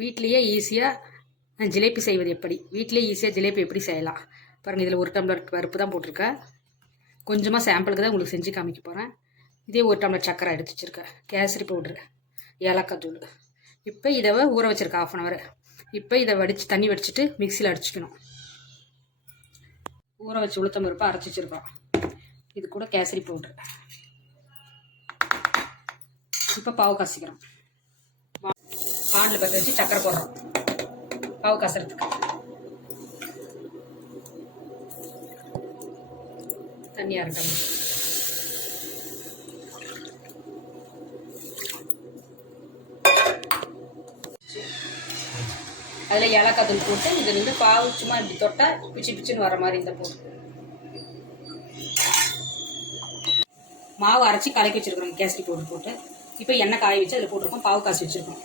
வீட்லேயே ஈஸியாக ஜிலேபி செய்வது எப்படி, வீட்லேயே ஈஸியாக ஜிலேபி எப்படி செய்யலாம் பாருங்கள். இதில் 1 டம்ளர் பருப்பு தான் போட்டிருக்கேன். கொஞ்சமாக சாம்பிளுக்கு தான் உங்களுக்கு செஞ்சு காமிக்க போகிறேன். இதே 1 டம்ளர் சக்கரை எடுத்து வச்சுருக்கேன், கேசரி பவுட்ரு, ஏலக்காய் தூள். இப்போ இதை ஊற வச்சுருக்கேன் 1/2 hour. இப்போ இதை தண்ணி வடிச்சிட்டு மிக்சியில் அடிச்சுக்கணும். ஊற வச்சு உளுத்தம் பருப்பை அரைச்சி வச்சுருக்கோம். இது கூட கேசரி பவுட்ரு. இப்போ பாவு காசிக்கிறோம். பானில் பற்ற வச்சு சக்கரை போடுறோம் பாவு காசுறதுக்கு. தண்ணியாக இருக்கணும். அதில் ஏலக்காய் தூள் போட்டு இதில் பாவு சும்மா இப்படி தொட்டால் பிச்சுன்னு வர மாதிரி இந்த போட்டு மாவு அரைச்சி கலக்கி வச்சுருக்கோம் கேசரி பவுடர் போட்டு. இப்போ எண்ணெய் காய வச்சு அதில் போட்டிருக்கோம், பாவு காசு வச்சுருக்கோம்.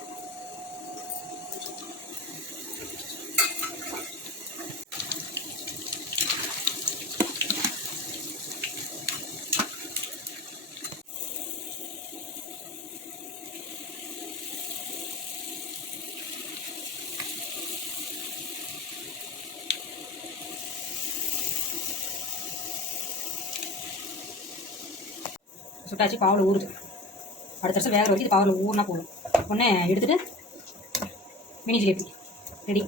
சுட்டாச்சு, பாவில் ஊறுது. அடுத்த வருஷம் வேகிற வரைக்கும் இது பாவில் ஊறினா போதும். உடனே எடுத்துகிட்டு மினி ஜிலேபி ரெடி.